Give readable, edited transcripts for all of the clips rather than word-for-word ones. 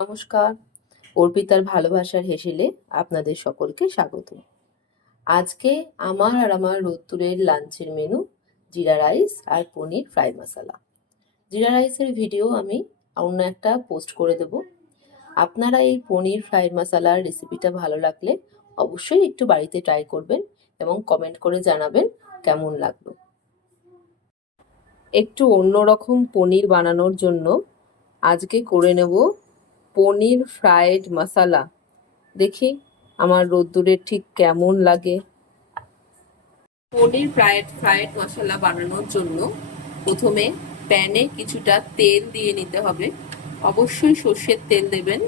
নমস্কার, অর্পিতার ভালোবাসার হেসেলে আপনাদের সকলকে স্বাগত। আজকে আমার আর আমার রোদ্দুরের লাঞ্চের মেনু জিরা রাইস আর পনির ফ্রাই মশলা। জিরা রাইসের ভিডিও আমি অন্য একটা পোস্ট করে দেব। আপনারা এই পনির ফ্রাই মশলার রেসিপিটা ভালো লাগলে অবশ্যই একটু বাড়িতে ট্রাই করবেন এবং কমেন্ট করে জানাবেন কেমন লাগলো। একটু অন্যরকম পনির বানানোর জন্য আজকে করে নেব পনির ফ্রাইড মশলা। দেখি আমার রোদ্দুরের ঠিক কেমন লাগে। পনির ফ্রাইড মশলা বানানোর জন্য প্রথমে প্যানে কিছুটা তেল দিয়ে নিতে হবে। অবশ্যই সর্ষের তেল দেবেন।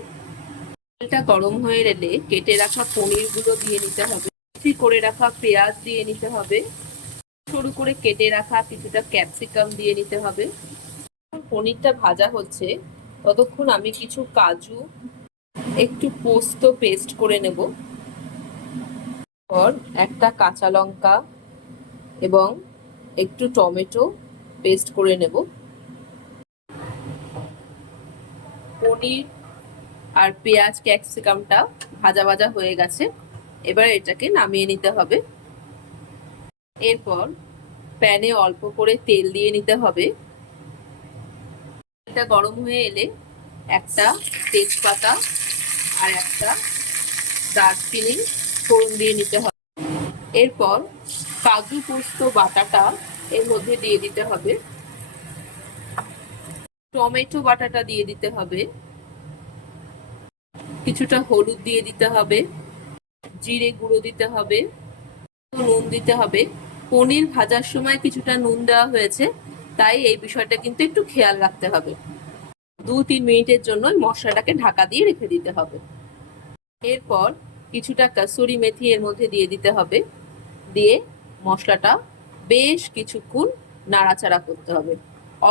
তেলটা গরম হয়ে এলে কেটে রাখা পনিরগুলো দিয়ে নিতে হবে। কুচি করে রাখা পেঁয়াজ দিয়ে নিতে হবে। সরু করে কেটে রাখা কিছুটা ক্যাপসিকাম দিয়ে নিতে হবে। পনিরটা ভাজা হচ্ছে ততক্ষণ আমি কিছু কাজু, একটু পোস্ত পেস্ট করে নেব। পর একটা কাঁচা লঙ্কা এবং একটু টমেটো পেস্ট করে নেব। পনির আর পেঁয়াজ ক্যাপসিকামটা ভাজা ভাজা হয়ে গেছে, এবার এটাকে নামিয়ে নিতে হবে। এরপর প্যানে অল্প করে তেল দিয়ে নিতে হবে। তেলটা গরম হয়ে এলে একটা তেজপাতা আর একটা দারচিনি ফোড়ন দিয়ে নিতে হবে। এরপর কাজু পোস্ত বাটাটা এর মধ্যে দিয়ে দিতে হবে। টমেটো বাটাটা দিয়ে দিতে হবে। কিছুটা হলুদ দিয়ে দিতে হবে, জিরে গুঁড়ো দিতে হবে, নুন দিতে হবে। পনির ভাজার সময় কিছুটা নুন দেওয়া হয়েছে, তাই এই বিষয়টা কিন্তু একটু খেয়াল রাখতে হবে। 2-3 মিনিটের জন্য মশলাটাকে ঢাকা দিয়ে রেখে দিতে হবে। এরপর কিছুটা কাসুরি মেথি এর মধ্যে দিয়ে দিতে হবে। দিয়ে মশলাটা বেশ কিছুক্ষণ নাড়াচাড়া করতে হবে।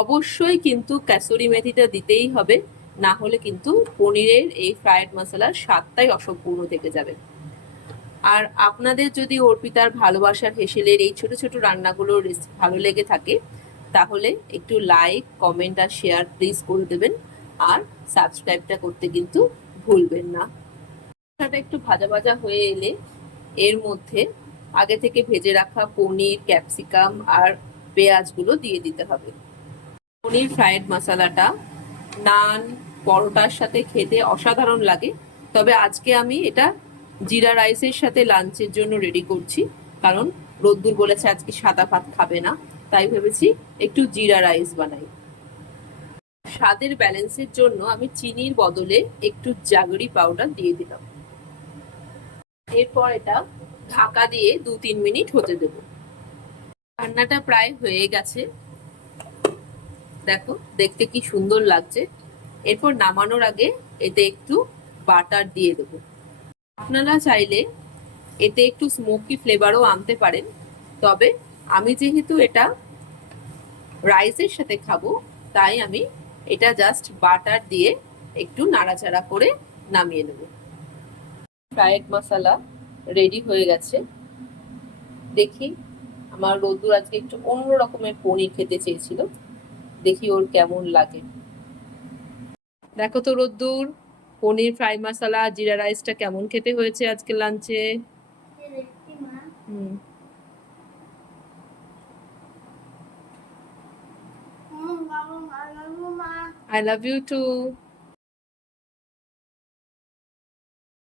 অবশ্যই কিন্তু কাসুরি মেথিটা দিতেই হবে, না হলে কিন্তু পনিরের এই ফ্রাইড মশলার স্বাদটাই অসম্পূর্ণ থেকে যাবে। আর আপনাদের যদি অর্পিতার ভালোবাসার হেসেলের এই ছোট ছোট রান্নাগুলোর ভালো লেগে থাকে তাহলে একটু লাইক, কমেন্ট আর শেয়ার প্লিজ করে দেবেন। আর সাবস্ক্রাইবটা করতে কিন্তু ভুলবেন না। মশলাটা একটু ভাজা ভাজা হয়ে এলে এর মধ্যে আগে থেকে ভেজে রাখা পনির, ক্যাপসিকাম আর পেঁয়াজগুলো দিয়ে দিতে হবে। পনির ফ্রাইড মশলাটা নান, পরোটার সাথে খেতে অসাধারণ লাগে। তবে আজকে আমি এটা জিরা রাইসের সাথে লাঞ্চের জন্য রেডি করছি, কারণ রোদ্দুর বলেছে আজকে সাদা ভাত খাবে না, তাই ভেবেছি একটু জিরা রাইস বানাই। স্বাদের ব্যালেন্সের জন্য আমি চিনির বদলে একটু জাগরি পাউডার দিয়ে দিলাম। এরপর এটা ঢাকা দিয়ে 2-3 মিনিট হতে দেব। রান্নাটা প্রায় হয়ে গেছে, দেখো দেখতে কি সুন্দর লাগছে। এরপর নামানোর আগে এতে একটু বাটার দিয়ে দেব। আপনারা চাইলে এতে একটু স্মোকি ফ্লেভারও আনতে পারেন, তবে আমি যেহেতু এটা রাইসের সাথে খাবো তাই আমি এটা জাস্ট বাটার দিয়ে একটু নাড়াচাড়া করে নামিয়ে নেব। ফ্রাইড মশলা রেডি হয়ে গেছে। দেখি আমার রোদ্দুর আজকে একটু অন্য রকমের পনির খেতে চেয়েছিল, দেখি ওর কেমন লাগে। দেখো তো রোদ্দুর, পনির ফ্রাই মশলা জিরা রাইসটা কেমন খেতে হয়েছে আজকে লাঞ্চে। I love you too.